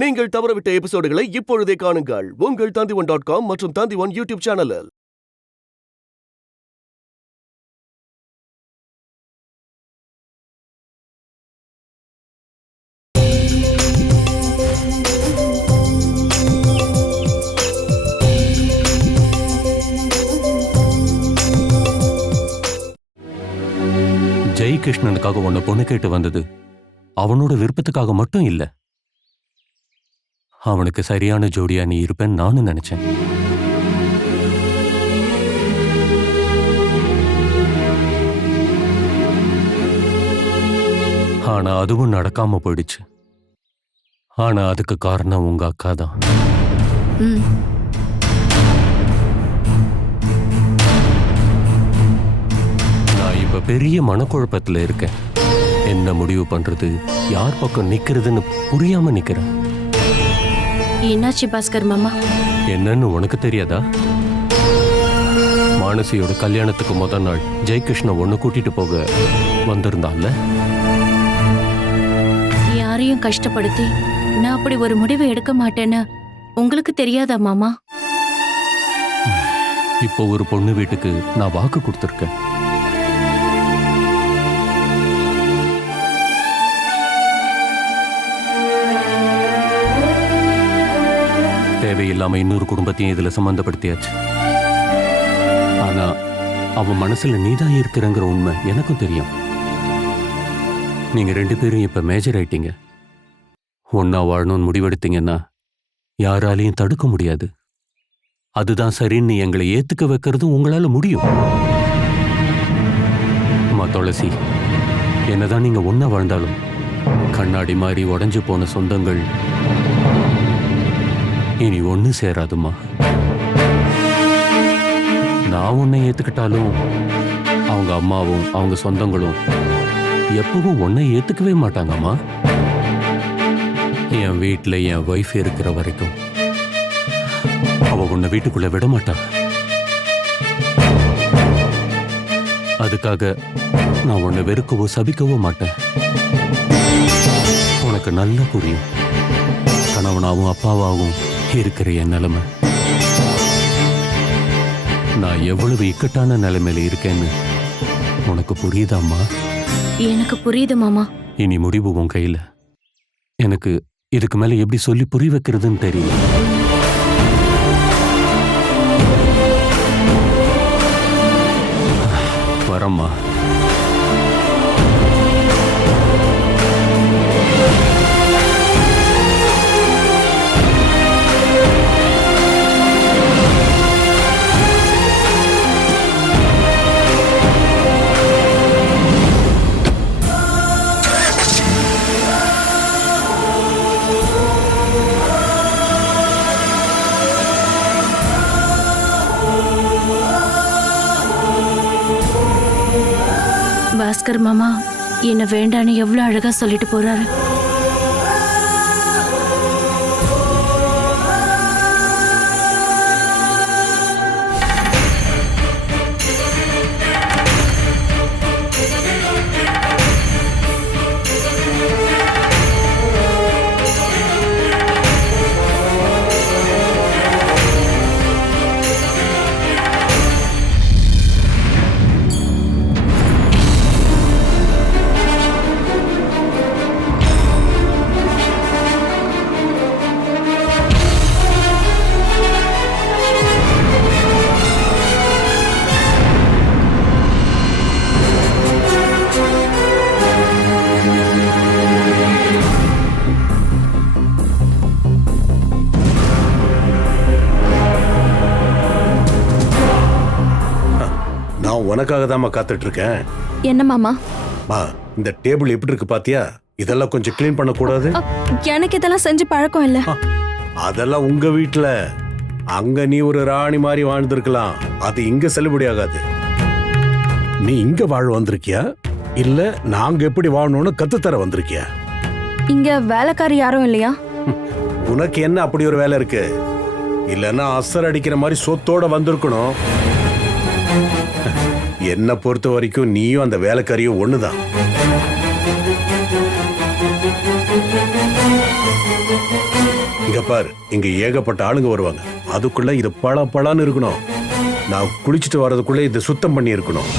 நீங்கள் தவறவிட்ட எபிசோடுகளை இப்பொழுதே காணுங்கள் உங்கள் Tandivan.com மற்றும் Tandivan யூடியூப் சேனலில். ஜெயகிருஷ்ணனுக்காக உன்னை பொண்ணு கேட்டு வந்தது அவனோட விருப்பத்துக்காக மட்டும் இல்ல. அவனுக்கு சரியான ஜோடியா நீ இருப்பேன்னு நானும் நினைச்சேன். ஆனா அதுவும் நடக்காம போயிடுச்சு. ஆனா அதுக்கு காரணம் உங்க அக்கா தான். நான் இப்ப பெரிய மனக்குழப்பத்துல இருக்கேன். என்ன முடிவு பண்றது, யார் பக்கம் நிக்கிறதுன்னு புரியாம நிக்கிறேன். என்னாச்சு பாஸ்கர் மாமா? என்னன்னு உனக்கு தெரியாதா? மானசியோட கல்யாணத்துக்கு முதல் நாள் ஜெயகிருஷ்ண ஒண்ணு கூட்டிட்டு போக வந்திருந்தான்ல. யாரையும் கஷ்டப்படுத்தி நான் அப்படி ஒரு முடிவை எடுக்க மாட்டேன்னு உங்களுக்கு தெரியாதா மாமா? இப்போ ஒரு பொண்ணு வீட்டுக்கு நான் வாக்கு கொடுத்துருக்கேன். தேவையில்லாம இன்னொரு குடும்பத்தையும் இதுல சம்பந்தப்படுத்தியாச்சு. ஆனா அவன் மனசுல நீதான் இருக்கிறங்கிற உண்மை எனக்கும் தெரியும். நீங்க ரெண்டு பேரும் இப்ப மேஜர் ஆயிட்டீங்க. ஒன்னா வாழணும்னு முடிவெடுத்தீங்கன்னா யாராலையும் தடுக்க முடியாது. அதுதான் சரின்னு எங்களை ஏத்துக்க வைக்கிறதும் உங்களால முடியும். அம்மா துளசி, என்னதான் நீங்க ஒன்னா வாழ்ந்தாலும் கண்ணாடி மாதிரி உடைஞ்சு போன சொந்தங்கள் இனி ஒண்ணு சேராதுமா. நான் உன்னை ஏத்துக்கிட்டாலும் அவங்க அம்மாவும் அவங்க சொந்தங்களும் எப்பவும் உன்னை ஏத்துக்கவே மாட்டாங்கம்மா. என் வீட்டுல என் வைஃப் இருக்கிற வரைக்கும் அவ உன்னை வீட்டுக்குள்ள விட மாட்டா. அதுக்காக நான் உன்னை வெறுக்கவோ சபிக்கவோ மாட்டேன். உனக்கு நல்லா புரியும். கணவனாவும் அப்பாவாகவும் இருக்கிற என் நிலைமை, நான் எவ்வளவு இக்கட்டான நிலைமையில இருக்கேன்னு உனக்கு புரியுதாம்மா? எனக்கு புரியுது மாமா. இனி முடிவு உன் கையில. எனக்கு இதுக்கு மேல எப்படி சொல்லி புரிய வைக்கிறதுன்னு தெரியல. வரம்மா. பாஸ்கர் மாமா என்ன வேண்டான்னு எவ்வளவு அழகா சொல்லிட்டு போறாரு. உனக்காக தான் காத்துட்டு இருக்கேன். என்ன மாமா? இந்த டேபிள் எப்படி இருக்கு பாத்தியா? இதெல்லாம் கொஞ்சம் கிளீன் பண்ண கூடாது? எனக்கு இதெல்லாம் செஞ்சு பழக்கம் இல்ல. அதெல்லாம் உங்க வீட்டுல. அங்க நீ ஒரு ராணி மாதிரி வாழ்ந்திருக்கலாம். அது இங்க செல்லுபடி ஆகாது. நீ இங்க வாழ வந்திருக்கியா இல்ல நாங்க எப்படி வாழணும்னு கத்துத்தர வந்திருக்கியா? இங்க வேலைக்காரி யாரும் இல்லையா? உனக்கு என்ன அப்படி ஒரு வேலை இருக்கு? இல்லன்னா அசர் அடிக்கிற மாதிரி சொத்தோட வந்திருக்கணும். என்ன பொறுத்த வரைக்கும் நீயும் அந்த வேலைக்காரியும் ஒண்ணுதான். இங்க பாரு, இங்க ஏகப்பட்ட ஆளுங்க வருவாங்க. அதுக்குள்ள இது பளபளன்னு இருக்கணும். நான் குளிச்சுட்டு வர்றதுக்குள்ள இது சுத்தம் பண்ணி இருக்கணும்.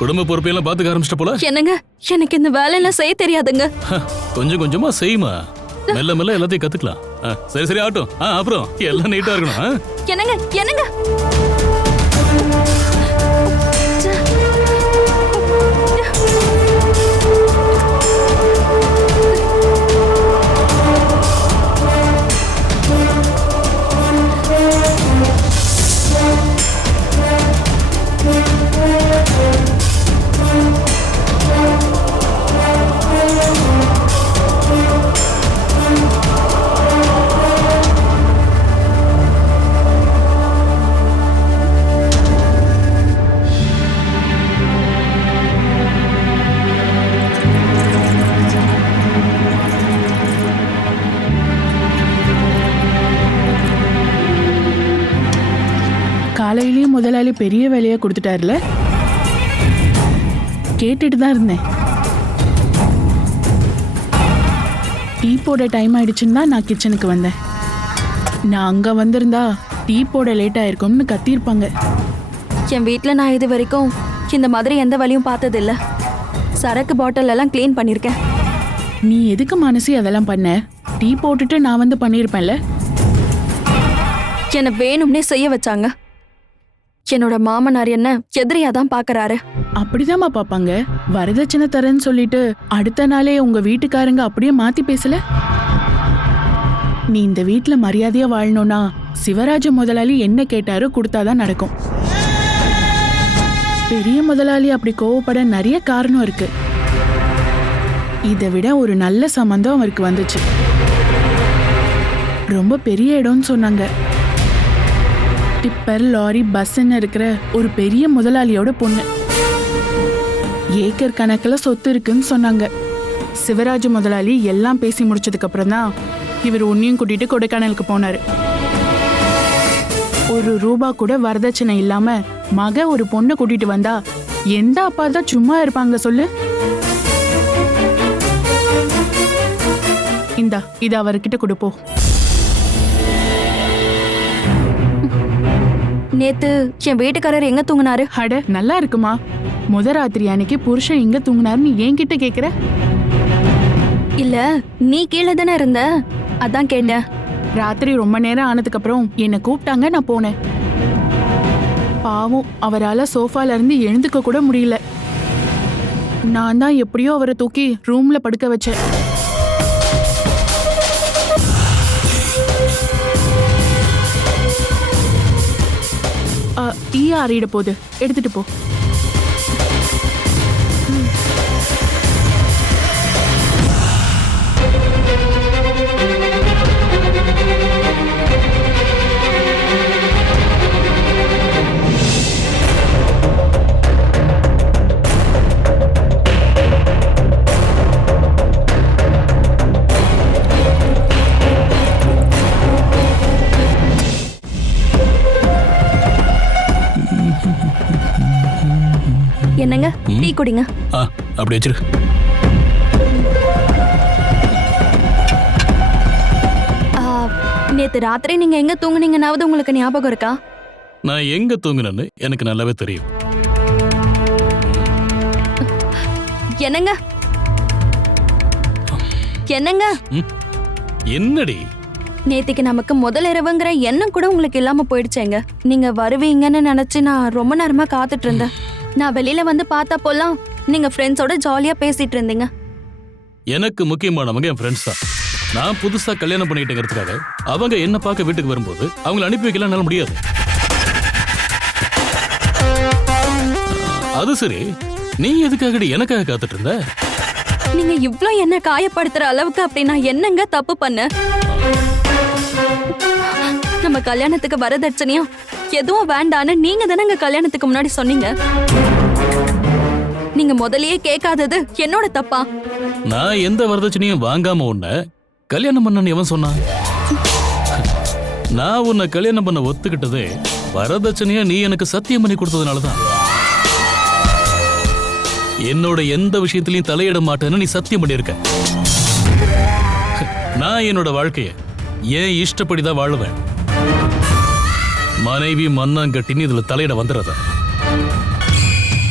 குடும்ப பொறுப்பையெல்லாம் பாத்துக்க ஆரம்பிச்சிட்ட போல. என்னங்க, எனக்கு இந்த வேலையெல்லாம் செய்ய தெரியாதுங்க. கொஞ்சம் கொஞ்சமா செய்யுமா, மெல்ல மெல்ல எல்லாத்தையும் கத்துக்கலாம். சரி சரி ஆட்டும். அப்புறம் எல்லாம் நீட்டா இருக்கணும். என்னங்க என்னங்க காலையிலயும் முதலாளி பெரிய வேலையா கொடுத்துட்டாருல, கேட்டுட்டு தான் இருந்தேன். டீ போட டைம் ஆயிடுச்சுன்னு தான் நான் கிச்சனுக்கு வந்தேன். நான் அங்க வந்திருந்தா டீ போட லேட் ஆயிருக்கும்னு கத்திருப்பாங்க. என் வீட்ல நான் இது வரைக்கும் இந்த மாதிரி எந்த வேலையும் பார்த்தது இல்ல. சரக்கு பாட்டில் எல்லாம் க்ளீன் பண்ணிருக்கேன். நீ எதுக்கு மனசு அதெல்லாம் பண்ண? டீ போட்டுட்டு நான் வந்து பண்ணிருப்பேன்ல. என்ன வேணும்னே செய்ய வச்சாங்க. என்னோட மாமனார் என்ன எதிரியா தான் பாக்குறாரு. அப்படிதாம்மா பாப்பாங்க. வரதட்சணை தரேன்னு சொல்லிட்டு அடுத்த நாளே உங்க வீட்டுக்காரங்க அப்படியே மாத்தி பேசல. நீ இந்த வீட்டுல மரியாதையா வாழணும்னா சிவராஜ முதலாளி என்ன கேட்டாரோ கொடுத்தாதான் நடக்கும். பெரிய முதலாளி அப்படி கோவப்பட நிறைய காரணம் இருக்கு. இதை விட ஒரு நல்ல சம்பந்தம் அவருக்கு வந்துச்சு. ரொம்ப பெரிய இடம்னு சொன்னாங்க. டிப்பர், லாரி, பஸ்ன்னு இருக்கிற ஒரு பெரிய முதலாளியோட பொண்ணு. ஏக்கர் கணக்கில் சொத்து இருக்குன்னு சொன்னாங்க. சிவராஜ முதலாளி எல்லாம் பேசி முடிச்சதுக்கு அப்புறம் தான் இவர் உன்னையும் கூட்டிட்டு கொடைக்கானலுக்கு போனாரு. ₹1 கூட வரதட்சணை இல்லாம மக ஒரு பொண்ணை கூட்டிட்டு வந்தா எந்த அப்பா தான் சும்மா இருப்பாங்க சொல்லு? இந்தா இத அவர்கிட்ட கொடுப்போம். நேத்து என் வீட்டுக்காரர் எங்க தூங்குனாரு? அட நல்லா இருக்குமா. ராத்திரி அன்னைக்கு புருஷன் எங்க தூங்குனாருன்னு என்கிட்ட கேக்குற? இல்ல, நீ கீழே தானே இருந்த, அதான் கேட்டேன். ராத்திரி ரொம்ப நேரம் ஆனதுக்கு அப்புறம் என்ன கூப்பிட்டாங்க, நான் போனேன். பாவம், அவரால சோஃபால இருந்து எழுந்துக்க கூட முடியல. நான் தான் எப்படியோ அவரை தூக்கி ரூம்ல படுக்க வச்சேன். டீ ஆறிட போகுது, எடுத்துட்டு போ. டீ குடிங்க. அப்படி வச்சிரு. நேத்து ராத்திரி நீங்க எங்க தூங்குனீங்கன்னாவது உங்களுக்கு ஞாபகம் இருக்கா? நான் எங்க தூங்கினேன்னு எனக்கு நல்லாவே தெரியும். என்னங்க என்னங்க என்னடி? நேத்திக்கு நமக்கு முதல் இரவுங்கிற எண்ணம் கூட உங்களுக்கு இல்லாம போயிடுச்சேங்க. நீங்க வருவீங்கன்னு நினைச்சு நான் ரொம்ப நேரமா காத்துட்டு இருந்தேன். நான் வெளியில வந்து பார்த்தப்போலாம் நீங்க ஃப்ரெண்ட்ஸோட ஜாலியா பேசிட்டு இருந்தீங்க. எனக்கு முக்கியமானவங்க என் ஃப்ரெண்ட்ஸ் தான். நான் புதுசா கல்யாணம் பண்ணிக்கிட்டேங்கிறதுக்காக அவங்க என்ன பார்க்க வீட்டுக்கு வரும்போது அவங்களை அனுப்பி வைக்கலாம் என்னால முடியாது. அது சரி, நீ எதுக்காகடி எனக்காக காத்துட்டு இருந்த? நீங்க இவ்ளோ என்ன காயப்படுத்துற அளவுக்கு அப்படி நான் என்னங்க தப்பு பண்ண? நம்ம கல்யாணத்துக்கு வரதட்சணையா எதுவும் வேண்டான்னு நீங்க தானங்க கல்யாணத்துக்கு முன்னாடி சொன்னீங்க. நீங்க முதல்லயே கேட்காதது என்னோட தப்பா? நான் எந்த வரதட்சணையும் வாங்காம உன்னை கல்யாணம் பண்ணன்னு எவன் சொன்னான்? நான் உன்னை கல்யாணம் பண்ண ஒத்துக்கிட்டதே வரதட்சணையா நீ எனக்கு சத்தியம் பண்ணி கொடுத்ததுனாலதான். என்னோட எந்த விஷயத்திலையும் தலையிட மாட்டேன்னு நீ சத்தியம் பண்ணியிருக்க. நான் என்னோட வாழ்க்கைய ஏன் இஷ்டப்படிதான் வாழுவேன். மனைவி மண்ணாங்கட்டின்னு இதுல தலையிட வந்துடுறத.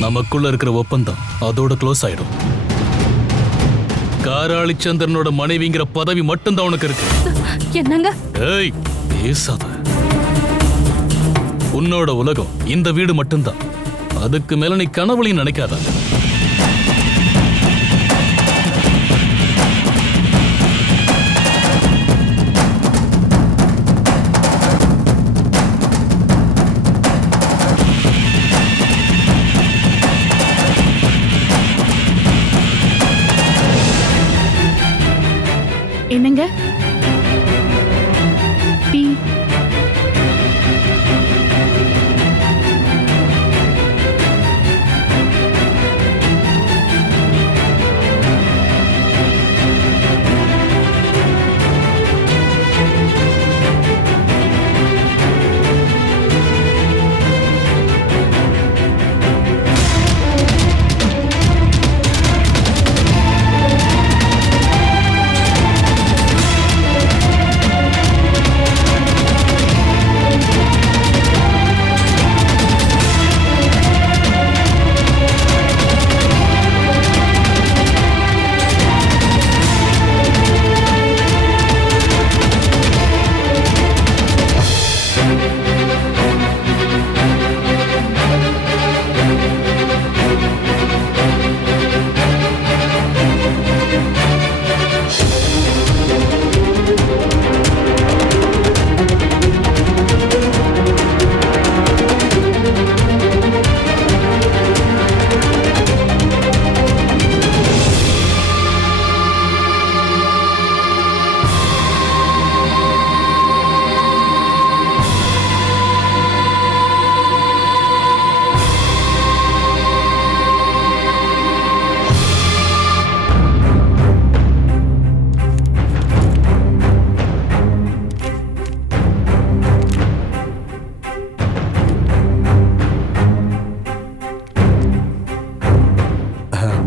நமக்குள்ள இருக்கிற ஒப்பந்தம் அதோட க்ளோஸ் ஆயிடும். காராளி சந்திரனோட மனைவிங்கிற பதவி மட்டும்தான் உனக்கு இருக்கு. என்னங்க? ஏய், பேசாத. உன்னோட உலகம் இந்த வீடு மட்டும்தான். அதுக்கு மேல நீ கனவுலையும் நினைக்காத. என்னங்க டீ?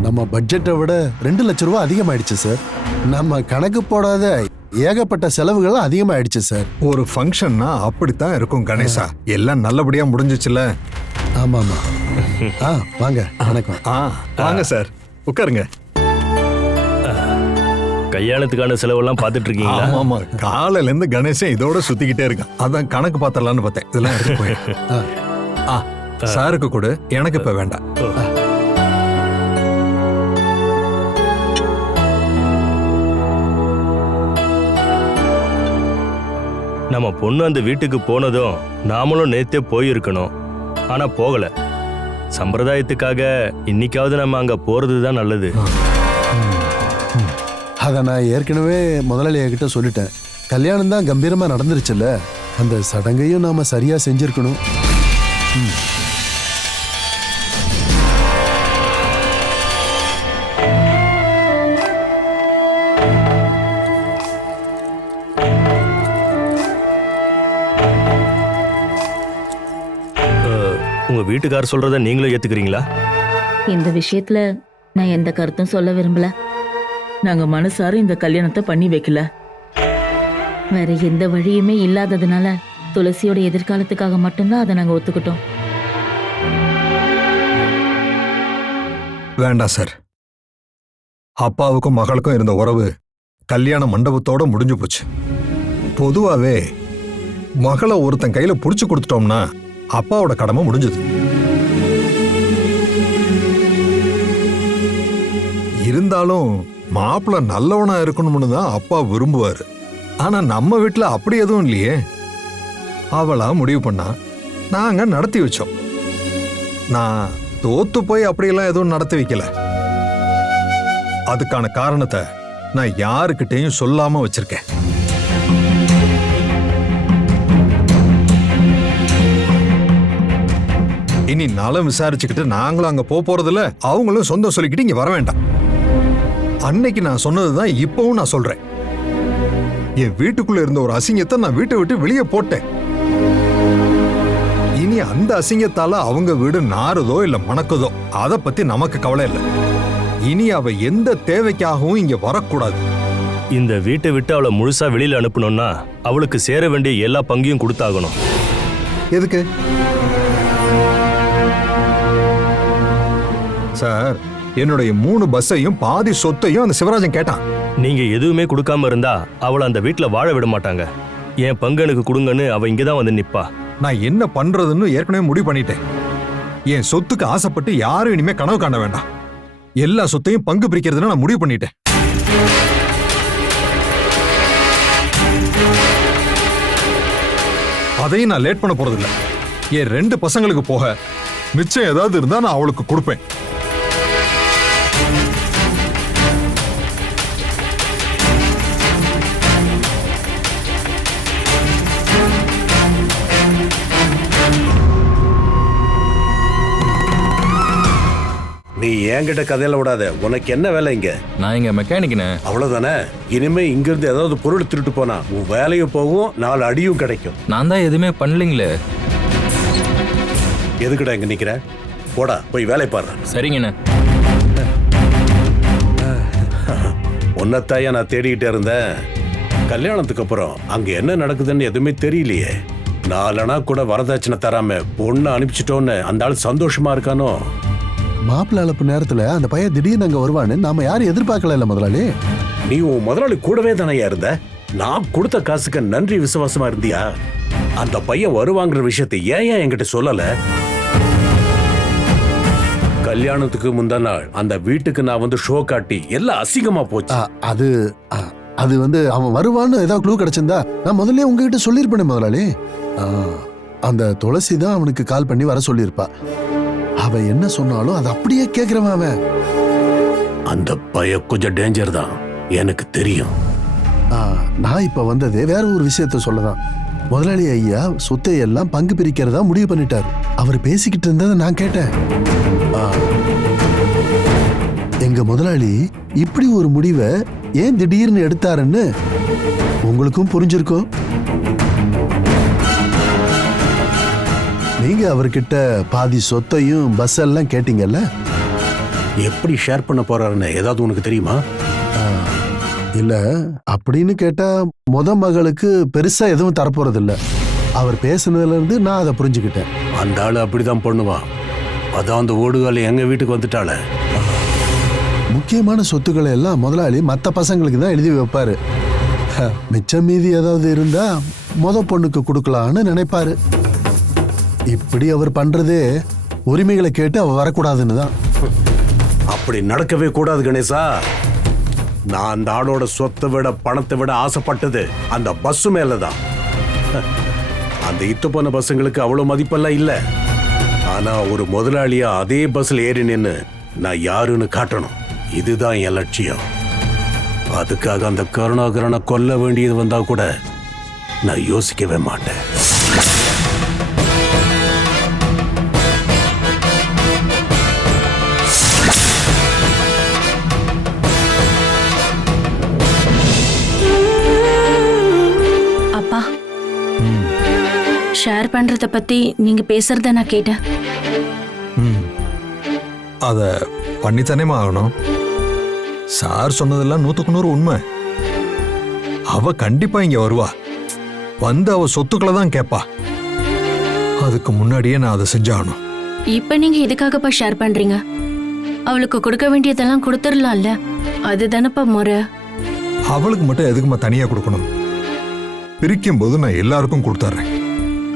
நம்ம பட்ஜெட்டை விட 2 லட்ச ரூபா அதிகமாயிடுச்சு சார். நம்ம கணக்கு போடாத ஏகப்பட்ட செலவுகள் அதிகமாயிடுச்சு சார். ஒரு ஃபங்க்ஷன்னா அப்படித்தான் இருக்கும் கணேசா. எல்லாம் நல்லபடியா முடிஞ்சிச்சுல? ஆமாமா. வாங்க. வணக்கம். வாங்க சார், உட்காருங்க. கல்யாணத்துக்கான செலவெல்லாம் பார்த்துட்டு இருக்கீங்களா? ஆமா, காலையில இருந்து கணேசன் இதோட சுத்திக்கிட்டே இருக்கான். அதான் கணக்கு பார்த்தலான்னு பார்த்தேன். இதெல்லாம் எடுத்து போய் சாருக்கு கொடு, எனக்கு இப்ப வேண்டாம். நம்ம பொண்ணு அந்த வீட்டுக்கு போனதும் நாமளும் நேத்தே போயிருக்கணும். ஆனா போகல. சம்பிரதாயத்துக்காக இன்னைக்காவது நம்ம அங்க போறதுதான் நல்லது. அதை நான் ஏற்கனவே முதலாளியா கிட்ட சொல்லிட்டேன். கல்யாணம் தான் கம்பீரமா நடந்துருச்சுல்ல, அந்த சடங்கையும் நாம சரியா செஞ்சிருக்கணும். உங்க வீட்டுக்காரர் சொல்றத நீங்களும் ஏத்துக்கிறீங்களா? இந்த விஷயத்துல நான் எந்த கருத்தும் சொல்ல விரும்பல. நாங்க மனசார இந்த கல்யாணத்தை பண்ணி வைக்கல. வேற எந்த வழியுமே இல்லாததுனால துளசியோட எதிர்காலத்துக்காக மட்டும்தான் அதை நாங்க ஒத்துக்கிட்டோம். வேண்டாம் சார். அப்பாவுக்கும் மகளுக்கும் இருந்த உறவு கல்யாண மண்டபத்தோட முடிஞ்சு போச்சு. பொதுவாவே மகளை ஒருத்தன் கையில புடிச்சு கொடுத்துட்டோம்னா அப்பாவோட கடமை முடிஞ்சது. இருந்தாலும் மாப்பிள்ள நல்லவனா இருக்கணும்னு தான் அப்பா விரும்புவாரு. ஆனா நம்ம வீட்டுல அப்படி எதுவும் இல்லையே. அவளா முடிவு பண்ணா நாங்க நடத்தி வச்சோம். நான் தோத்து போய் அப்படியெல்லாம் எதுவும் நடத்தி வைக்கல. அதுக்கான காரணத்தை நான் யாருக்கிட்டையும் சொல்லாம வச்சிருக்கேன். இனி நலம் விசாரிச்சுக்கிட்டு நாங்களும் அங்க போறதில்ல, அவங்களும் சொந்தம் சொல்லிக்கிட்டு இங்க வர வேண்டாம். அன்னைக்கு நான் சொன்னதுதான் இப்பவும் நான் சொல்றேன். என் வீட்டுக்குள்ள இருந்த ஒரு அசிங்கத்தை நான் வீட்டை விட்டு வெளியே போட்டேன். இனி அந்த அசிங்கத்தால அவங்க வீடு நாறுதோ இல்ல மணக்குதோ அதை பத்தி நமக்கு கவலை இல்லை. இனி அவ எந்த தேவைக்காகவும் இங்க வரக்கூடாது. இந்த வீட்டை விட்டு அவளை முழுசா வெளியில அனுப்பணும்னா அவளுக்கு சேர வேண்டிய எல்லா பங்கையும் கொடுத்தாகணும். எதுக்கு சார்? என்னுடைய 3 பஸ்ஸையும் பாதி சொத்தையும் அந்த சிவராஜன் கேட்டான். நீங்க எதுவுமே கொடுக்காம இருந்தா அவளை அந்த வீட்டுல வாழ விட மாட்டாங்க. என் பங்கு எனக்கு கொடுங்கன்னு அவ இங்கதான் வந்து நிப்பா. நான் என்ன பண்றதுன்னு ஏற்கனவே முடிவு பண்ணிட்டேன். என் சொத்துக்கு ஆசைப்பட்டு யாரும் இனிமே கனவு காண வேண்டாம். எல்லா சொத்தையும் பங்கு பிரிக்கிறதுன்னு நான் முடிவு பண்ணிட்டேன். அதையும் நான் லேட் பண்ண போறதில்லை. என் 2 பசங்களுக்கு போக மிச்சம் ஏதாவது இருந்தா நான் அவளுக்கு கொடுப்பேன். நீ என்கிட்ட கதையில விடாத. உனக்கு என்ன வேலை இங்க? நான் இங்க மெக்கானிக்னே. அவ்வளவுதானே? இனிமே இங்க இருந்து ஏதாவது பொருள் திருட்டு போனா உன் வேலையும் போகும், 4 அடியும் கிடைக்கும். நான் தான் எதுவுமே பண்ணலீங்களே. எதுக்குடா இங்க நிக்கிற? போடா போய் வேலை பாரு. சரிங்கண்ணே. உன்னத்தாயா நான் தேடிக்கிட்டே இருந்தேன். கல்யாணத்துக்கு அப்புறம் அங்க என்ன நடக்குதுன்னு எதுவுமே தெரியலையே. 4 அணா கூட வரதட்சணை தராம பொண்ணு அனுப்பிச்சிட்டோன்னு அந்த ஆள் சந்தோஷமா இருக்கானோ? மாப்பிள்ள அழைப்பு நேரத்துல அந்த பையன் திடீர்னு அங்க வருவான்னு நாம யாரும் எதிர்பார்க்கல முதலாளி. நீ உன் முதலாளி கூடவே தானையா இருந்த. நான் கொடுத்த காசுக்கு நன்றி விசுவாசமா இருந்தியா? அந்த பையன் வருவாங்கிற விஷயத்தை ஏன் என்கிட்ட சொல்லல? கல்யாணத்துக்கு முந்தா நாள் அந்த வீட்டுக்கு நான் வந்து ஷோ காட்டி எல்லாம் அசிங்கமா போச்சு. அது வந்து அவன் வருவான்னு ஏதாவது க்ளூ கிடைச்சிருந்தா நான் முதல்ல உங்ககிட்ட சொல்லியிருப்பேன் முதலாளி. அந்த துளசி தான் அவனுக்கு கால் பண்ணி வர சொல்லியிருப்பா. அவன் என்ன சொன்னாலும் அது அப்படியே கேட்கிறவன் அவன். அந்த பையன் கொஞ்சம் டேஞ்சர் தான், எனக்கு தெரியும். நான் இப்ப வந்ததே வேற ஒரு விஷயத்த சொல்லதான். முதலாளி ஐயா சொத்தை எல்லாம் பங்கு பிரிக்கிறதா முடிவு பண்ணிட்டார். அவர் பேசிக்கிட்டு இருந்ததை நான் கேட்டேன். எங்க முதலாளி இப்படி ஒரு முடிவை ஏன் திடீர்னு எடுத்தாருன்னு உங்களுக்கும் புரிஞ்சிருக்கும். நீங்க அவர்கிட்ட பாதி சொத்தையும் பஸ் எல்லாம் கேட்டீங்கல்ல. எப்படி ஷேர் பண்ண போறாருன்னு ஏதாவது உனக்கு தெரியுமா? இல்ல அப்படின்னு கேட்டா மகளுக்கு பெருசா எதுவும் தரப்போறது இல்ல. அவர் பேசுனதுல இருந்து நான் அதை புரிஞ்சுக்கிட்டேன். அந்த ஆளு அப்படிதான் பண்ணுவான். அதான் அந்த ஓடுகால எங்க வீட்டுக்கு வந்துட்டாள. முக்கியமான சொத்துக்களை எல்லாம் முதலாளி மத்த பசங்களுக்கு தான் எழுதி வைப்பாரு. மிச்சம் மீதி ஏதாவது இருந்தா பொண்ணுக்கு கொடுக்கலான்னு நினைப்பாரு. இப்படி அவர் பண்றதே உரிமைகளை கேட்டு அவ வரக்கூடாதுன்னு தான். அப்படி நடக்கவே கூடாது கணேசா. நான் அந்த ஆளோட சொத்தை விட பணத்தை விட ஆசைப்பட்டது அந்த பஸ் மேலதான். அந்த இத்து போன பசங்களுக்கு அவ்வளவு மதிப்பெல்லாம் இல்ல. ஆனா ஒரு முதலாளியா அதே பஸ்ல ஏறி நின்னு நான் யாருன்னு காட்டணும். இதுதான் என் லட்சியம். அதுக்காக அந்த கருணாகரனை கொல்ல வேண்டியது வந்தா கூட நான் யோசிக்கவே மாட்டேன். ஷேர் பண்றத பத்தி நீங்க பேசுறத நான் கேட்டேன். அதை பண்ணித்தானேமா ஆகணும். சார் சொன்னதெல்லாம் 100க்கு 100 உண்மை. அவ கண்டிப்பா இங்க வருவா, வந்து அவ சொத்துக்களை தான் கேட்பா. அதுக்கு முன்னாடியே நான் அதை செஞ்சாகணும். இப்ப நீங்க எதுக்காகப்பா ஷேர் பண்றீங்க? அவளுக்கு கொடுக்க வேண்டியதெல்லாம் கொடுத்துடலாம்ல, அதுதானப்பா முறை. அவளுக்கு மட்டும் எதுக்குமா தனியா கொடுக்கணும்? பிரிக்கும் போது நான் எல்லாருக்கும் கொடுத்துட்றேன்.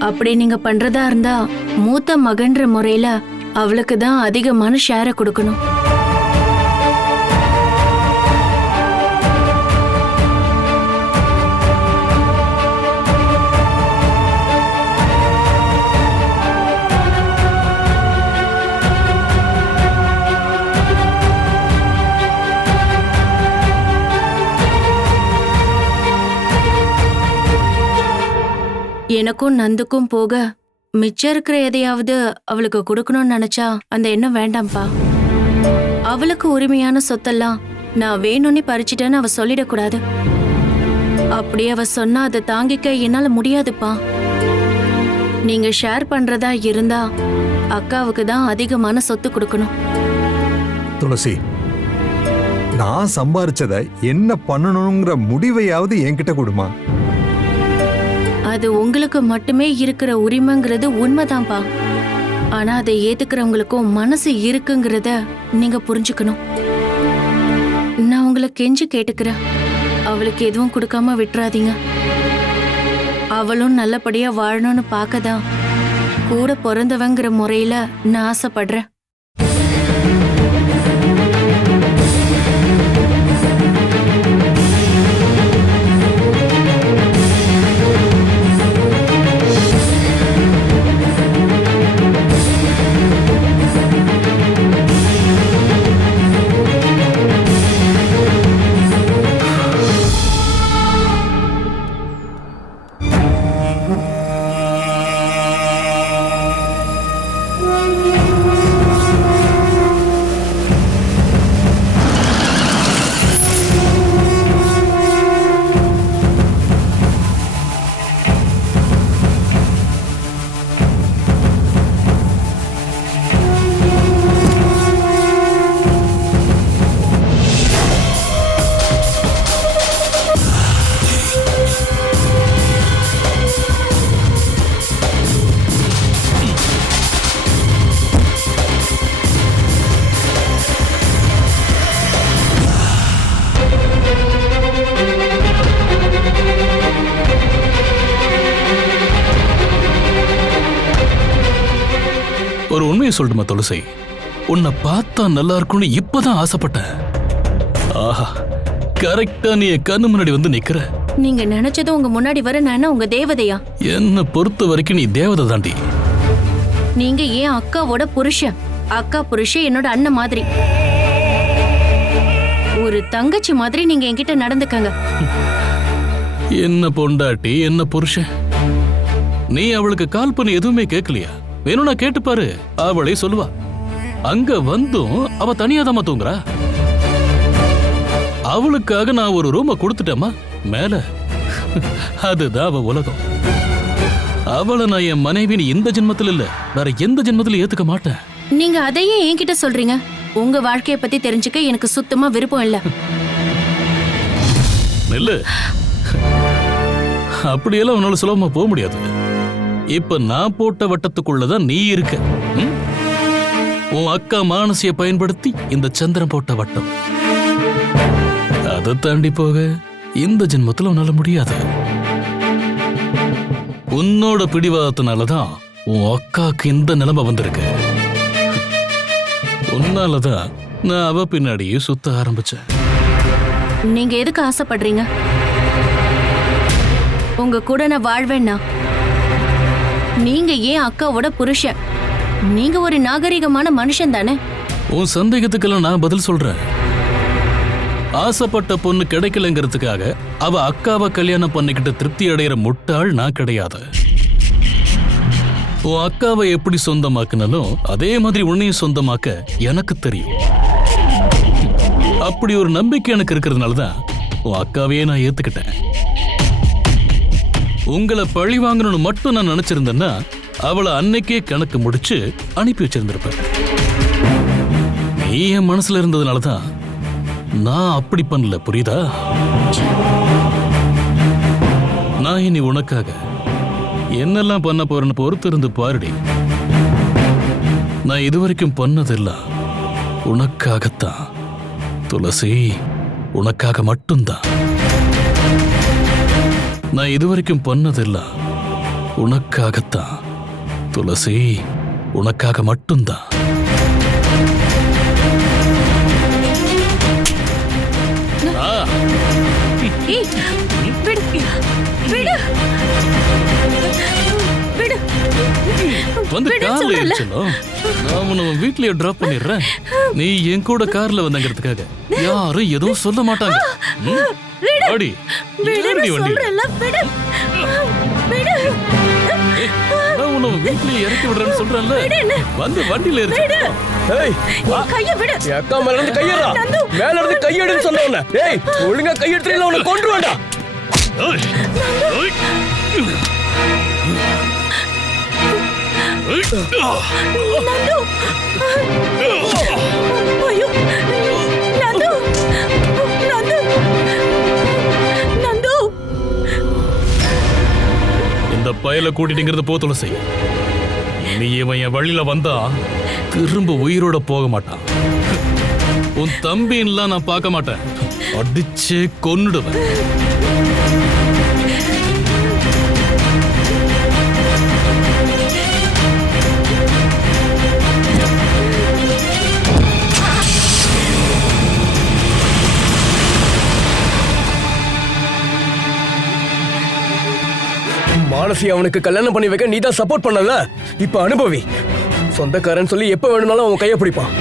அப்படி நீங்க பண்றதா இருந்தா மூத்த மகன்ற முறையில அவளுக்கு தான் அதிகமான ஷேரை கொடுக்கணும். எனக்கும் நந்துக்கும் போக மிச்சம் இருக்கிற எதையாவது அவளுக்கு கொடுக்கணும்னு நினைச்சா அந்த எண்ணம் வேண்டாம்ப்பா. அவளுக்கு உரிமையான சொத்தெல்லாம் நான் வேணும்னு பறிச்சிட்டேன்னு அவ சொல்லிடக்கூடாது. அப்படி அவ சொன்னா அதை தாங்கிக்க என்னால முடியாதுப்பா. நீங்க ஷேர் பண்றதா இருந்தா அக்காவுக்கு தான் அதிகமான சொத்து கொடுக்கணும். துளசி, நான் சம்பாரிச்சதை என்ன பண்ணணுங்கிற முடிவையாவது என்கிட்ட கொடுமா. அது உங்களுக்கு மட்டுமே இருக்கிற உரிமைங்கிறது உண்மைதான்ப்பா. ஆனா அதை ஏத்துக்கிறவங்களுக்கும் மனசு இருக்குங்கிறத நீங்க புரிஞ்சுக்கணும். நான் உங்களை கெஞ்சி கேட்டுக்கிறேன், அவளுக்கு எதுவும் கொடுக்காம விட்டுறாதீங்க. அவளும் நல்லபடியா வாழணும்னு பார்க்கதான் கூட பிறந்தவங்கிற முறையில நான் ஆசைப்படுறேன். ஒரு உண்மையை சொல்லட்டுமா துளசி? உன்னை பார்த்தா நல்லா இருக்கும்னு இப்பதான் ஆசைப்பட்டேன். ஆஹா, கரெக்டா நீ என் கண்ணு முன்னாடி வந்து நிக்கிற. நீங்க நினைச்சதும் உங்க முன்னாடி வர நான் உங்க தேவதையா? என்ன பொறுத்த வரைக்கும் நீ தேவதை தாண்டி. நீங்க ஏன் அக்காவோட புருஷன். அக்கா புருஷன் என்னோட அண்ணன் மாதிரி. ஒரு தங்கச்சி மாதிரி நீங்க என்கிட்ட நடந்துக்கங்க. என்ன பொண்டாட்டி, என்ன புருஷன்? நீ அவளுக்கு கால் பண்ணி எதுவுமே கேட்கலையா? வேணும்னா கேட்டு பாரு, அவளே சொல்லுவா. அங்க வந்தும் அவ தனியாதாமா தூங்குறா. அவளுக்காக நான் ஒரு ரூமை கொடுத்துட்டேமா மேல. அதுதான் அவ உலகம். அவளை நான் என் மனைவின்னு இந்த ஜென்மத்தில் இல்ல, வேற எந்த ஜென்மத்திலும் ஏத்துக்க மாட்டேன். நீங்க அதையே என்கிட்ட சொல்றீங்க? உங்க வாழ்க்கைய பத்தி தெரிஞ்சுக்க எனக்கு சுத்தமா விருப்பம் இல்ல. இல்ல, அப்படியெல்லாம் உன்னால சுலபமா போக முடியாது. இப்ப நான் போட்ட வட்டத்துக்குள்ளதான் நீ இருக்க. உன் அக்கா மானசிய பயன்படுத்தி இந்த சந்திரன் போட்ட வட்டம். அதை தாண்டி போக இந்த ஜென்மத்துல உன்னால முடியாது. உன்னோட பிடிவாதத்தினாலதான் உன் அக்காக்கு இந்த நிலைமை வந்திருக்கு. உன்னாலதான் நான் அவ பின்னாடியே சுத்த ஆரம்பிச்சேன். நீங்க எதுக்கு ஆசைப்படுறீங்க? உங்க கூட நான் வாழ்வேன்னா நீங்க ஏன் அக்காவோட புருஷன்? நீங்க ஒரு நாகரிகமான மனுஷன் தானே? உன் சந்தேகத்துக்கெல்லாம் நான் பதில் சொல்றேன். ஆசைப்பட்ட பொண்ணு கிடைக்கலங்கிறதுக்காக அவ அக்காவை கல்யாணம் பண்ணிக்கிட்டு திருப்தி அடைகிற முட்டாள் நான் கிடையாது. உன் அக்காவை எப்படி சொந்தமாக்குனாலும் அதே மாதிரி உன்னையும் சொந்தமாக்க எனக்கு தெரியும். அப்படி ஒரு நம்பிக்கை எனக்கு இருக்கிறதுனாலதான் உன் அக்காவையே நான் ஏத்துக்கிட்டேன். உங்களை பழி வாங்கணும்னு மட்டும் நான் நினைச்சிருந்தேன்னா அவளை அன்னைக்கே கணக்கு முடிச்சு அனுப்பி வச்சிருந்திருப்பேன். நீ என் மனசுல இருந்ததுனால தான் நான் அப்படி பண்ணல, புரியுதா? நான் இனி உனக்காக என்னெல்லாம் பண்ண போறேன்னு பொறுத்து இருந்து பாருடி. நான் இதுவரைக்கும் பண்ணதெல்லாம் உனக்காகத்தான் துளசி, உனக்காக மட்டும்தான். நான் இதுவரைக்கும் பண்ணதெல்லாம் உனக்காகத்தான் துளசி, உனக்காக மட்டும்தான். வந்து கார்ல ஏறிச்சலும் நான் உன்னை வீட்லயே டிராப் பண்ணிடுறேன். நீ என் கூட கார்ல வந்தங்கிறதுக்காக யாரும் எதுவும் சொல்ல மாட்டாங்க. ஆடி வண்டி நான் உன்னை வீட்லயே இறக்கி விடுறேன்னு சொல்றேன்ல, வந்து வண்டியில ஏறிச்சு. அக்கா மேல இருந்து கையறா, மேல இருந்து கையெடுன்னு சொன்ன. ஏய், ஒழுங்கா கையெடுத்துல உன்னை கொன்று வேண்டாம். இந்த பயல கூட்டிட்டுங்கிறது போ துளசி. இனி இவன் என் வழியில வந்தா திரும்ப உயிரோட போக மாட்டான். உன் தம்பின்லாம் நான் பார்க்க மாட்டேன், அடிச்சே கொன்னுடுவேன். மானசி அவனுக்கு கல்யாணம் பண்ணி வைக்க நீ தான் சப்போர்ட் பண்ணல. இப்ப அனுபவி. சொந்தக்காரன் சொல்லி எப்ப வேணும்னாலும் அவன் கையை பிடிப்பான்.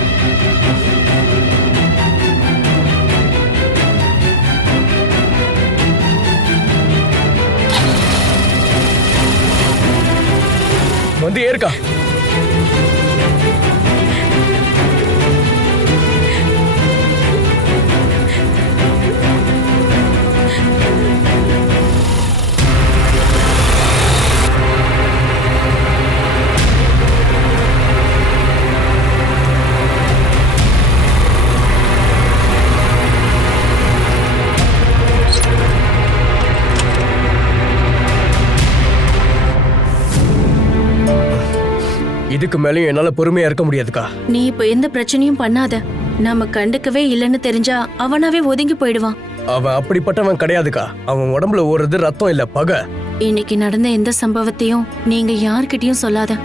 வந்து ஏற்கா. இதுக்கு மேலேயும் என்னால பொறுமையா இருக்க முடியாதுக்கா. நீ இப்ப எந்த பிரச்சனையும் பண்ணாத. நாம கண்டுக்கவே இல்லைன்னு தெரிஞ்சா அவனாவே ஒதுங்கி போயிடுவான். அவன் அப்படிப்பட்டவன் கிடையாதுக்கா. அவன் உடம்புல ஓடுறது ரத்தம் இல்ல, பகை. இன்னைக்கு நடந்த எந்த சம்பவத்தையும் நீங்க யார்கிட்டயும் சொல்லாத.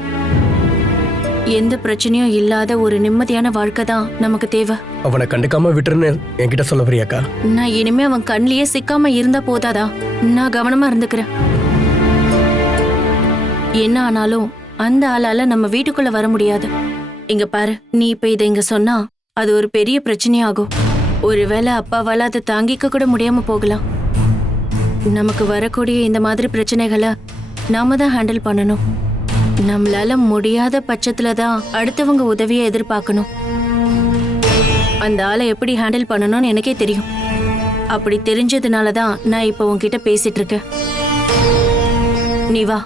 எந்த பிரச்சனையும் இல்லாத ஒரு நிம்மதியான வாழ்க்கை தான் நமக்கு தேவை. அவனை கண்டுக்காம விட்டுருன்னு என்கிட்ட சொல்ல வரியாக்கா? நான் இனிமே அவன் கண்ணிலேயே சிக்காம இருந்தா போதாதா? நான் கவனமா இருந்துக்கிறேன். என்ன ஆனாலும் அந்த ஆளால நம்ம வீட்டுக்குள்ள வர முடியாது. இங்க பாரு, நீ இப்ப இதை இங்க சொன்னா அது ஒரு பெரிய பிரச்சனையாகும். ஒருவேளை அப்பாவால அதை தாங்கிக்க கூட முடியாம போகலாம். நமக்கு வரக்கூடிய இந்த மாதிரி பிரச்சனைகளை நாம தான் ஹேண்டில் பண்ணணும். நம்மளால முடியாத பட்சத்துல தான் அடுத்தவங்க உதவியை எதிர்பார்க்கணும். அந்த ஆளை எப்படி ஹேண்டில் பண்ணணும்னு எனக்கே தெரியும். அப்படி தெரிஞ்சதுனால தான் நான் இப்ப உன்கிட்ட பேசிட்டு இருக்கேன். நீ வா.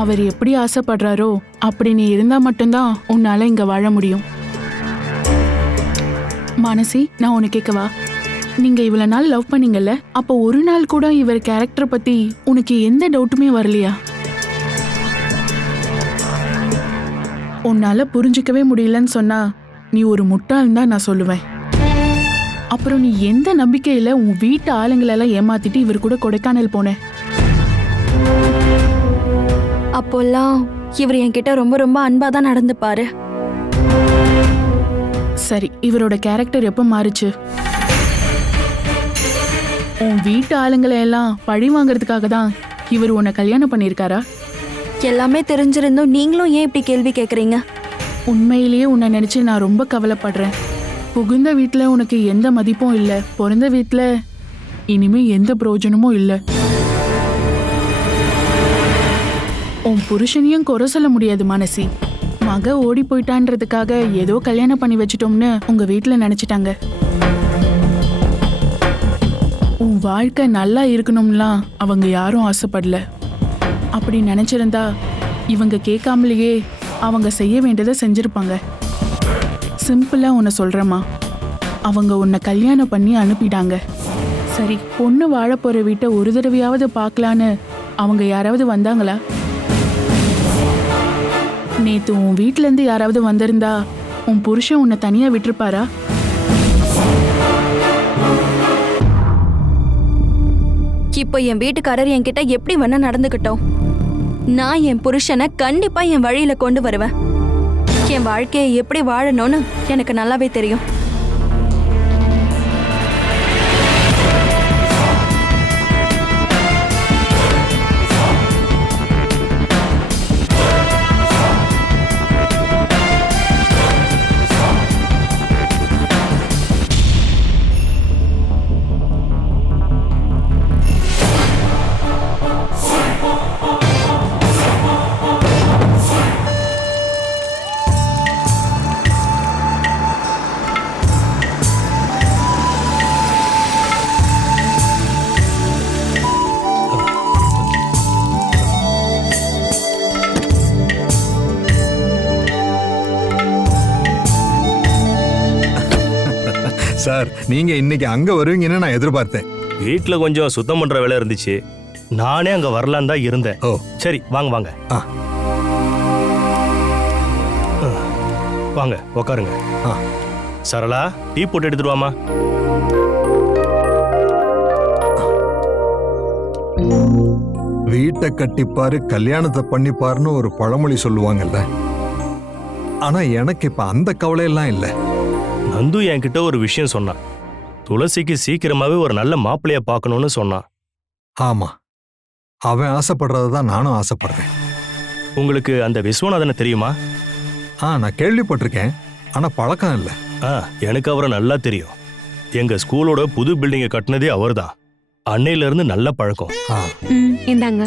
அவர் எப்படி ஆசைப்படுறாரோ அப்படி நீ இருந்தா மட்டும்தான் உன்னால இங்க வாழ முடியும். மானசி, நான் உன்னை கேட்கவா? நீங்க இவ்வளவு நாள் லவ் பண்ணீங்கல்ல, அப்போ ஒரு நாள் கூட இவர் கேரக்டர் பத்தி உனக்கு எந்த டவுட்டுமே வரலையா? உன்னால புரிஞ்சிக்கவே முடியலன்னு சொன்னா நீ ஒரு முட்டாள்னு தான் நான் சொல்லுவேன். அப்புறம் நீ எந்த நம்பிக்கையில உன் வீட்டு ஆளுங்களெல்லாம் ஏமாத்திட்டு இவர் கூட கொடைக்கானல் போன? அப்போல்லாம் இவர் என்கிட்ட ரொம்ப ரொம்ப அன்பா தான் நடந்துப்பாரு. சரி, இவரோட கேரக்டர் எப்ப மாறுச்சு? உன் வீட்டு ஆளுங்களை எல்லாம் பழி வாங்கறதுக்காக தான் இவர் உன்னை கல்யாணம் பண்ணியிருக்காரா? எல்லாமே தெரிஞ்சிருந்தும் நீங்களும் ஏன் இப்படி கேள்வி கேக்குறீங்க? உண்மையிலேயே உன்னை நினைச்சு நான் ரொம்ப கவலைப்படுறேன். புகுந்த வீட்டுல உனக்கு எந்த மதிப்பும் இல்லை, பிறந்த வீட்டுல இனிமே எந்த பிரயோஜனமும் இல்லை. உன் புருஷனையும் குறை சொல்ல முடியாது மானசி. மக ஓடி போயிட்டான்றதுக்காக ஏதோ கல்யாணம் பண்ணி வச்சிட்டோம்னு உங்க வீட்டுல நினைச்சிட்டாங்க. உன் வாழ்க்கை நல்லா இருக்கணும்லாம் அவங்க யாரும் ஆசைப்படல. அப்படி நினைச்சிருந்தா இவங்க கேட்காமலேயே அவங்க செய்ய வேண்டியதை செஞ்சிருப்பாங்க. சிம்பிளா உன்னை சொல்றேம்மா, அவங்க உன்னை கல்யாணம் பண்ணி அனுப்பிட்டாங்க. சரி, பொண்ணு வாழ போற வீட்டை ஒரு தடவையாவது பார்க்கலான்னு அவங்க யாராவது வந்தாங்களா? நேத்து உன் வீட்ல இருந்து யாராவது வந்திருந்தா உன் புருஷன் உன்னை தனியா விட்டுருப்பாரா? இப்போ என் வீட்டுக்காரர் என்கிட்ட எப்படி வேணா நடந்துக்கிட்டோம், நான் என் புருஷனை கண்டிப்பா என் வழியில கொண்டு வருவேன். என் வாழ்க்கையை எப்படி வாழணும்னு எனக்கு நல்லாவே தெரியும். சார், நீங்க இன்னைக்கு அங்க வருவீங்கன்னு நான் எதிர்பார்த்தேன். வீட்டுல கொஞ்சம் சுத்தம் பண்ற வேலை இருந்துச்சு, நானே அங்க வரலான்னு தான் இருந்தேன். ஓ, சரி வாங்க வாங்க. வாங்க உக்காருங்க. சரளா, டீ போட்டு எடுத்துட்டு வாமா. வீட்டை கட்டிப்பாரு கல்யாணத்தை பண்ணிப்பாருன்னு ஒரு பழமொழி சொல்லுவாங்கல்ல. ஆனா எனக்கு இப்ப அந்த கவலையெல்லாம் இல்லை. நந்து என்கிட்ட ஒரு விஷயம் சொன்னான். துளசிக்கு சீக்கிரமாவே ஒரு நல்ல மாப்பிள்ளைய பார்க்கணும்னு சொன்னான். ஆமா, அவன் ஆசைப்படுறதான் நானும் ஆசைப்படுறேன். உங்களுக்கு அந்த விஸ்வநாதனை தெரியுமா? நான் கேள்விப்பட்டிருக்கேன், ஆனா பழக்கம் இல்லை. எனக்கு அவரை நல்லா தெரியும். எங்க ஸ்கூலோட புது பில்டிங்கை கட்டினதே அவர்தான். அன்னையில இருந்து நல்ல பழக்கம். இந்தாங்க.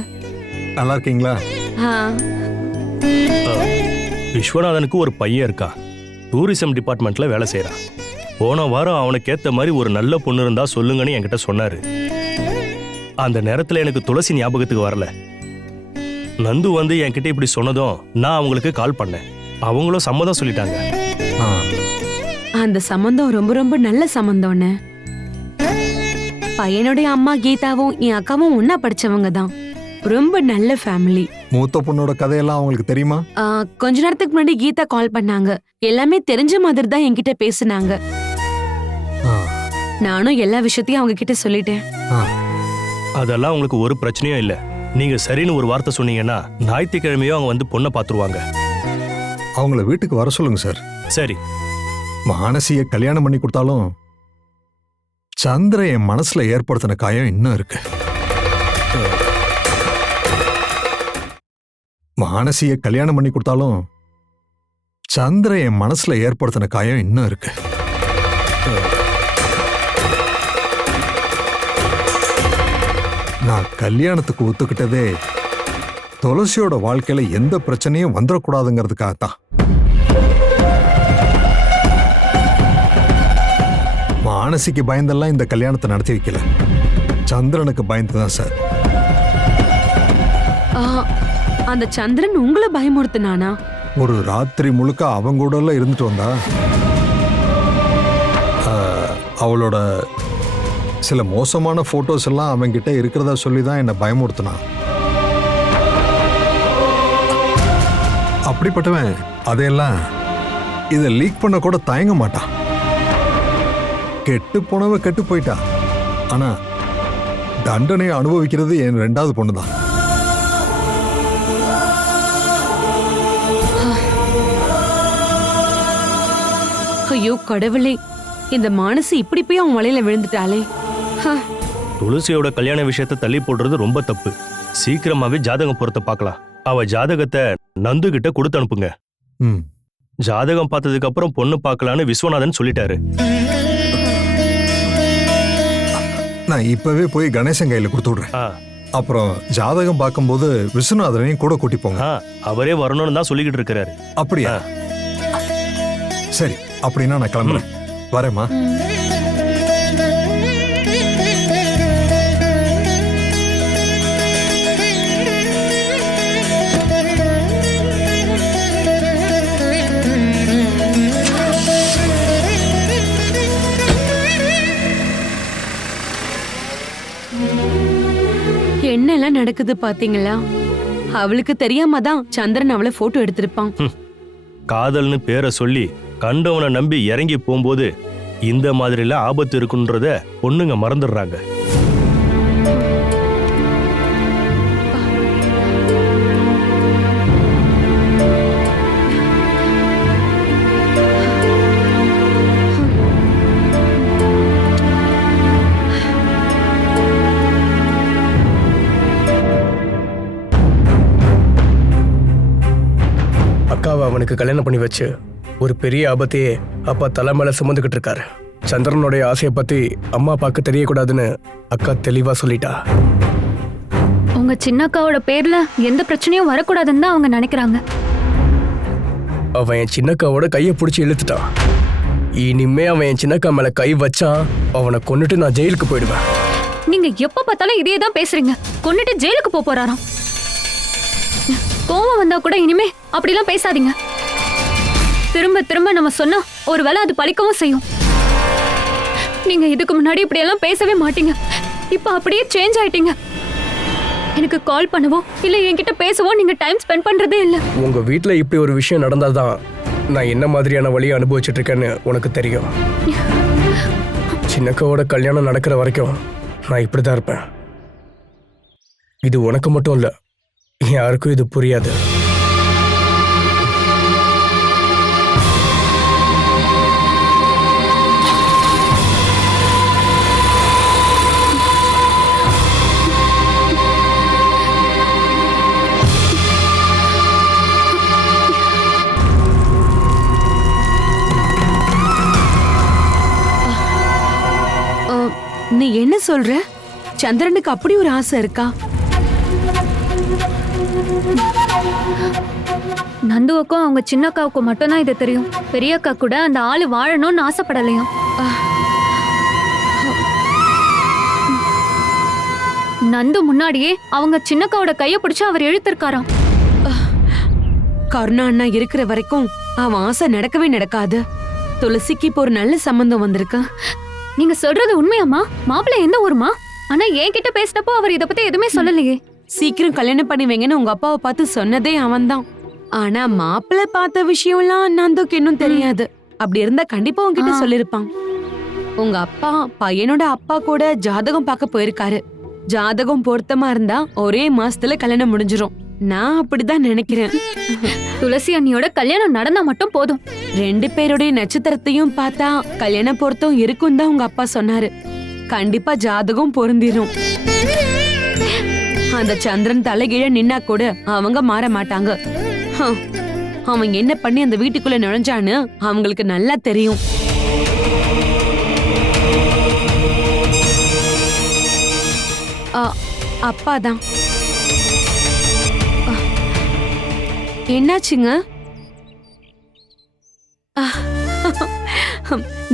நல்லா இருக்கீங்களா? விஸ்வநாதனுக்கு ஒரு பையன் இருக்கா, டூரிசம் டிபார்ட்மெண்ட்ல வேலை செய்யறான். போன வாரம் அவனுக்கு ஏத்த மாதிரி ஒரு நல்ல பொண்ணு இருந்தா சொல்லுங்கன்னு என்கிட்ட சொன்னாரு. அந்த நேரத்துல எனக்கு துளசி ஞாபகத்துக்கு வரல. நந்து வந்து என்கிட்ட இப்படி சொன்னதும் நான் அவங்களுக்கு கால் பண்ணேன். அவங்களும் சம்மதம் சொல்லிட்டாங்க. அந்த சம்பந்தம் ரொம்ப ரொம்ப நல்ல சம்பந்தம்னு. பையனுடைய அம்மா கீதாவும் என் அக்காவும் ஒன்னா படிச்சவங்க தான். ரொம்ப நல்ல ஃபேமிலி. மூத்த பொண்ணோட கதையெல்லாம் அவங்களுக்கு தெரியுமா? கொஞ்ச நேரத்துக்கு முன்னாடி கீதா கால் பண்ணாங்க. எல்லாமே தெரிஞ்ச மாதிரி தான் என்கிட்ட பேசினாங்க. நானும் எல்லா விஷயத்தையும் அவங்க கிட்ட சொல்லிட்டேன். அதெல்லாம் உங்களுக்கு ஒரு பிரச்சனையும் இல்ல. நீங்க சரின்னு ஒரு வார்த்தை சொன்னீங்கன்னா ஞாயிற்றுக்கிழமையோ அவங்க வந்து பொண்ணை பாத்துருவாங்க. அவங்கள வீட்டுக்கு வர சொல்லுங்க சார். சரி. மானசிய கல்யாணம் பண்ணி கொடுத்தாலும் சந்திர என் மனசுல ஏற்படுத்தின காயம் இன்னும் இருக்கு. மானசிய கல்யாணம் பண்ணி கொடுத்தாலும் சந்திர என் மனசுல ஏற்படுத்தின காயம் இன்னும் இருக்கு. நான் கல்யாணத்துக்கு ஒத்துக்கிட்டதே துளசியோட வாழ்க்கையில எந்த பிரச்சனையும் வந்துடக்கூடாதுங்கிறதுக்காகத்தான். மானசிக்கு பயந்தெல்லாம் இந்த கல்யாணத்தை நடத்தி வைக்கல, சந்திரனுக்கு பயந்துதான் சார். அந்த சந்திரன் உங்களை பயமுறுத்தினானா? ஒரு ராத்திரி முழுக்க அவங்க கூட இருந்துட்டு வந்தா. அவளோட சில மோசமான போட்டோஸ் எல்லாம் அவங்கிட்ட இருக்கிறதா சொல்லி தான் என்னை பயமுறுத்தினான். அப்படிப்பட்டவன் அதையெல்லாம் இதை லீக் பண்ண கூட தயங்க மாட்டான். கெட்டு போனவ கெட்டு போயிட்டா. ஆனா தண்டனையை அனுபவிக்கிறது என் ரெண்டாவது பொண்ணுதான். ஐயோ கடவுளே, இந்த மானசி இப்படி போய் அவன் வலையில விழுந்துட்டாளே. துளசியோட கல்யாண விஷயத்தை தள்ளி போடுறது ரொம்ப தப்பு. சீக்கிரமாவே ஜாதகம் பொருத்த பார்க்கலாம். அவ ஜாதகத்தை நந்து கிட்ட கொடுத்து அனுப்புங்க. ஜாதகம் பார்த்ததுக்கு அப்புறம் பொண்ணு பார்க்கலான்னு விஸ்வநாதன் சொல்லிட்டாரு. நான் இப்பவே போய் கணேசன் கையில கொடுத்து விடுறேன். அப்புறம் ஜாதகம் பார்க்கும்போது விஸ்வநாதனையும் கூட கூட்டி போங்க. அவரே வரணும்னு தான் சொல்லிக்கிட்டு இருக்கிறாரு. அப்படியா? சரி, அப்படின்னா நான் கிளம்புறேன். வரேம்மா. என்னெல்லாம் நடக்குது பாத்தீங்களா? அவளுக்கு தெரியாம தான் சந்திரன் அவளை போட்டோ எடுத்திருப்பான். காதல்னு பேரை சொல்லி கண்டவனை நம்பி இறங்கி போகும்போது இந்த மாதிரிலாம் ஆபத்து இருக்குன்றத பொண்ணுங்க மறந்துடுறாங்க. அக்காவை அவனுக்கு கல்யாணம் பண்ணி வச்சு ஒரு பெரிய ஆபத்தையே அப்பா தலை மேல சுமந்துக்கிட்டு இருக்காரு. சந்திரனுடைய ஆசையை பத்தி அம்மா அப்பாவுக்கு தெரியக்கூடாதுன்னு அக்கா தெளிவா சொல்லிட்டா. உங்க சின்ன அக்காவோட பேர்ல எந்த பிரச்சனையும் வரக்கூடாதுன்னு தான் அவங்க நினைக்கிறாங்க. அவன் என் சின்னக்காவோட கையை பிடிச்சி இழுத்துட்டான். இனிமே அவன் என் சின்னக்கா மேல கை வச்சான், அவனை கொன்னுட்டு நான் ஜெயிலுக்கு போயிடுவேன். நீங்க எப்ப பார்த்தாலும் இதே தான் பேசுறீங்க. கொன்னுட்டு ஜெயிலுக்கு போறாராம். கோவம் வந்தா கூட இனிமே அப்படிலாம் பேசாதீங்க. திரும்ப திரும்ப நம்ம சொன்னா ஒருவேளை அது பழிக்கவும் செய்யும். நீங்க இதுக்கு முன்னாடி இப்படி எல்லாம் பேசவே மாட்டீங்க. இப்ப அப்படியே சேஞ்ச் ஆயிட்டீங்க. எனக்கு கால் பண்ணவோ இல்ல என்கிட்ட பேசவோ நீங்க டைம் ஸ்பெண்ட் பண்றதே இல்ல. உங்க வீட்டுல இப்படி ஒரு விஷயம் நடந்தாதான் நான் என்ன மாதிரியான வழியை அனுபவிச்சுட்டு இருக்கேன்னு உனக்கு தெரியும். சின்னக்காவோட கல்யாணம் நடக்கிற வரைக்கும் நான் இப்படிதான் இருப்பேன். இது உனக்கு மட்டும் இல்ல, யாருக்கும் இது புரியாது. நீ என்ன சொல்ற? சந்திரனுக்கு அப்படி ஒரு ஆசை இருக்கா? நந்துவுக்கும் அவங்க சின்ன அக்காவுக்கும் மட்டும்தான் இது தெரியும். பெரிய அக்கா கூட அந்த ஆளு வாழணும்னு ஆசைப்படலையாம். நந்து முன்னாடியே அவங்க சின்னக்காவோட கைய பிடிச்சு அவர் இழுத்திருக்காராம். கருணா அண்ணா இருக்கிற வரைக்கும் அவன் ஆசை நடக்கவே நடக்காது. துளசிக்கு இப்போ ஒரு நல்ல சம்பந்தம் வந்திருக்கு. நீங்க சொல்றது உண்மையாமா? மாப்பிள்ளை எந்த ஊருமா? ஆனா என்கிட்ட பேசினப்போ அவர் இத பத்தி எதுவுமே சொல்லலையே. சீக்கிரம் கல்யாணம் பண்ணி வைங்கன்னு உங்க அப்பாவை பார்த்து சொன்னதே அவன்தான். ஆனா மாப்பிள்ளை பார்த்த விஷயம்லாம் நந்துக்கு இன்னும் தெரியாது. அப்படி இருந்தா கண்டிப்பா உங்ககிட்ட சொல்லிருப்பான். உங்க அப்பா பையனோட அப்பா கூட ஜாதகம் பார்க்க போயிருக்காரு. ஜாதகம் பொருத்தமா இருந்தா ஒரே மாசத்துல கல்யாணம் முடிஞ்சிரும். நான் அப்படிதான் நினைக்கிறேன். துளசி அண்ணியோட கல்யாணம் நடந்தா மட்டும் போதும். 2 பேருடைய நட்சத்திரத்தையும் பார்த்தா கல்யாண பொருத்தம் இருக்கும் தான் உங்க அப்பா சொன்னாரு. கண்டிப்பா ஜாதகம் பொருந்திரும். அந்த சந்திரன் தலைகீழ நின்னா கூட அவங்க மாற மாட்டாங்க. அவன் என்ன பண்ணி அந்த வீட்டுக்குள்ள நுழைஞ்சான்னு அவங்களுக்கு நல்லா தெரியும். அப்பாதான். என்னாச்சுங்க?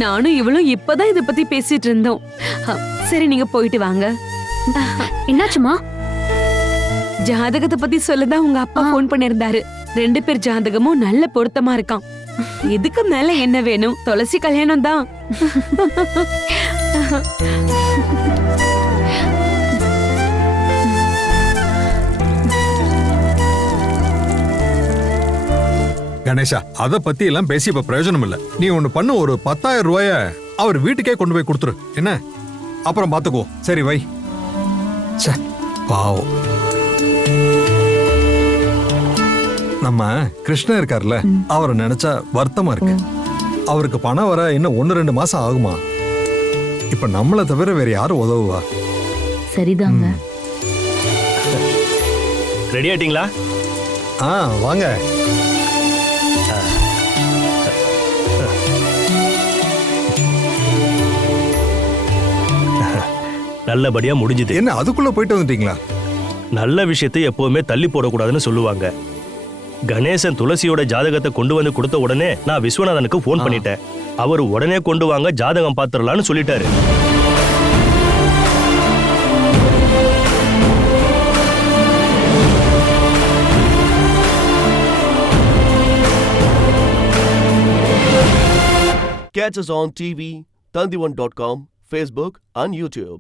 நானும் இவளும் இப்பதான் இத பத்தி பேசிட்டு இருந்தோம். சரி, நீங்க போயிட்டு வாங்க. என்னாச்சுமா? ஜாதகத்தை பத்தி சொல்லதான் உங்க அப்பா போன் பண்ணிருந்தாரு. 2 பேர் ஜாதகமும் நல்ல பொருத்தமா இருக்கான். இதுக்கு மேல என்ன வேணும்? துளசி கல்யாணம் தான். கணேஷா, அத பத்தி எல்லாம் பேசி இப்ப பிரயோஜனம் இல்ல. நீ ஒண்ணு பண்ணு, ஒரு 10,000 ரூபாய அவர் வீட்டுக்கே கொண்டு போய் கொடுத்துரு. என்ன, அப்புறம் பாத்துக்கோ. சரி வை. பாவம். நம்ம கிருஷ்ணன் இருக்கார்ல, அவரை நினைச்சா வருத்தமா இருக்கு. அவருக்கு பணம் வர இன்னும் 1-2 மாசம் ஆகுமா? இப்ப நம்மளை தவிர வேற யாரும் உதவுவா? சரிதாங்க. ரெடி ஆயிட்டீங்களா? வாங்க. நல்லபடியா முடிஞ்சது. என்ன அதுக்குள்ள போயிட்டு வந்துட்டீங்களா? நல்ல விஷயத்தை எப்பவுமே தள்ளி போடக்கூடாதுன்னு சொல்லுவாங்க. கணேசன் துளசியோட ஜாதகத்தை கொண்டு வந்து கொடுத்த உடனே நான் விஸ்வநாதனுக்கு ஃபோன் பண்ணிட்டேன். அவர் உடனே கொண்டு வாங்க, ஜாதகம் பாத்துடலான்னு சொல்லிட்டாரு. Catch us on TV, Tandivan.com, Facebook and YouTube.